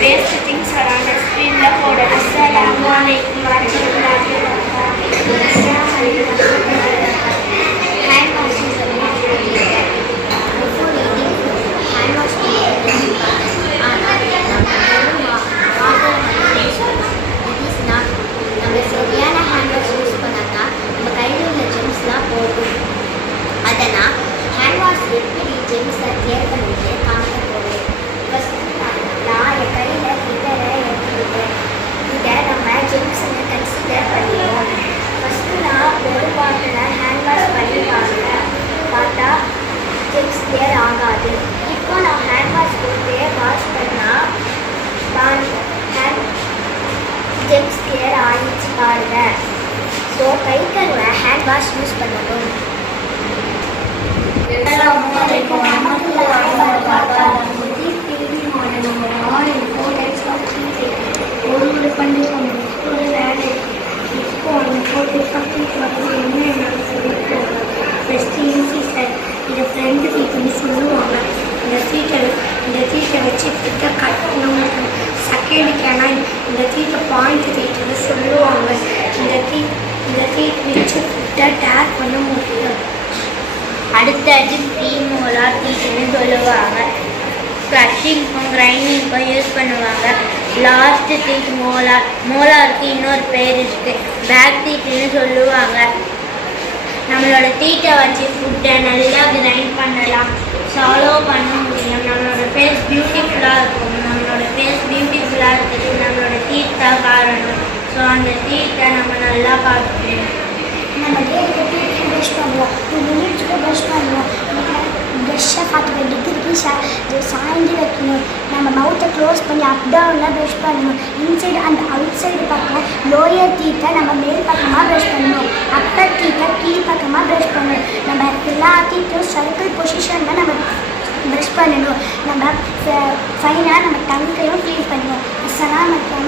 waste things around the screen la போடணும். அஸ்ஸலாமு அலைக்கும் வரஹ்மத்துல்லாஹி வபரகாத்துஹு. Hand wash is a must. Before eating food, hand wash ஆனால் it is not. நம்ம சரியான ஹேண்ட் வாஷ் யூஸ் பண்ணாக்கா நம்ம கையில் உள்ள ஜெம்ஸ்லாம் போகும். அதனால் ஹேண்ட் வாஷ் எப்படி ஜெம்ஸை கிளியர் பண்ணிட்டு காமிக்க போகுது. ஃபஸ்ட்டு நான் என் கையில் கிட்டரை எடுத்துக்கிட்டேன். இதை நம்ம ஜெம்ஸுன்னு கன்சிடர் பண்ணிடுவோம். ஃபஸ்ட்டு நான் ஒரு பாட்டில் ஹேண்ட் வாஷ் பண்ணி பார்த்தா ஜெம்ஸ் கிளியர் ஆகாது. இப்போ நான் ஹேண்ட் வாஷ் போட்டு வாஷ் பண்ணால் ஹேண்ட் ஜெம்ஸ் கிளியர் ஆகிடுச்சு பாருங்க. ஸோ கை கழுவ ஹேண்ட் வாஷ் யூஸ் பண்ணணும். ஒரு பண்டிகை ஒரு வேலை இப்போ அந்த போட்டு ஃபஸ்ட்டு ஈஸி சார் இதை ஃப்ரெண்டு சீட்டுன்னு சொல்லுவாங்க. இந்த சீட்டை வச்சு கிட்ட கட் பண்ண செகண்டுக்கான இந்த சீட்டை பாயிண்ட் சீட்டுன்னு சொல்லுவாங்க. இந்த சீட் வச்சு கிட்ட டேக் பண்ண முடியும். அடுத்தது ப்ரீமோலார் சீட்டுன்னு சொல்லுவாங்க. க்ரஷிங்க்கும் கிரைண்டிங்க்கும் யூஸ் பண்ணுவாங்க. லாஸ்ட் சீட் மோலாருக்கு இன்னொரு பேர் இருக்குது, பேக் சீட்டுன்னு சொல்லுவாங்க. நம்மளோட தீட்டை வச்சு ஃபுட்டை நல்லா கிரைண்ட் பண்ணலாம், சாலோ பண்ண முடியும். நம்மளோட ஃபேஸ் பியூட்டிஃபுல்லாக இருக்கும். நம்மளோட ஃபேஸ் பியூட்டிஃபுல்லாக இருக்குது நம்மளோட டீத் தான் காரணம். ஸோ அந்த டீத்தை நம்ம நல்லா பார்த்துக்கணும். நம்ம டேக்கு டீத்தை ப்ரஷ் பண்ணுவோம், 2 மினிட்ஸ்க்கு ப்ரஷ் பண்ணுவோம். ப்ரஷ்ஷை 45 டிகிரிக்கு சாய்ந்து வைக்கணும். நம்ம மவுத்தை க்ளோஸ் பண்ணி அப் டவுனில் ப்ரஷ் பண்ணணும். இன்சைடு அண்ட் அவுட் சைடு பக்கம் லோயர் டீத்தை நம்ம மேல் பக்கமாக ப்ரஷ் பண்ணணும். அப்பர் டீத்தை கீழ் பக்கமாக ப்ரஷ் பண்ணணும். நம்ம எல்லா டீத்தையும் சர்க்கிள் பொசிஷனில் நம்ம ப்ரஷ் பண்ணணும். நம்ம ஃபைனாக நம்ம டங்கையும் ஃபீல் பண்ணுவோம். அஸ்ஸலாமு அலைக்கும்.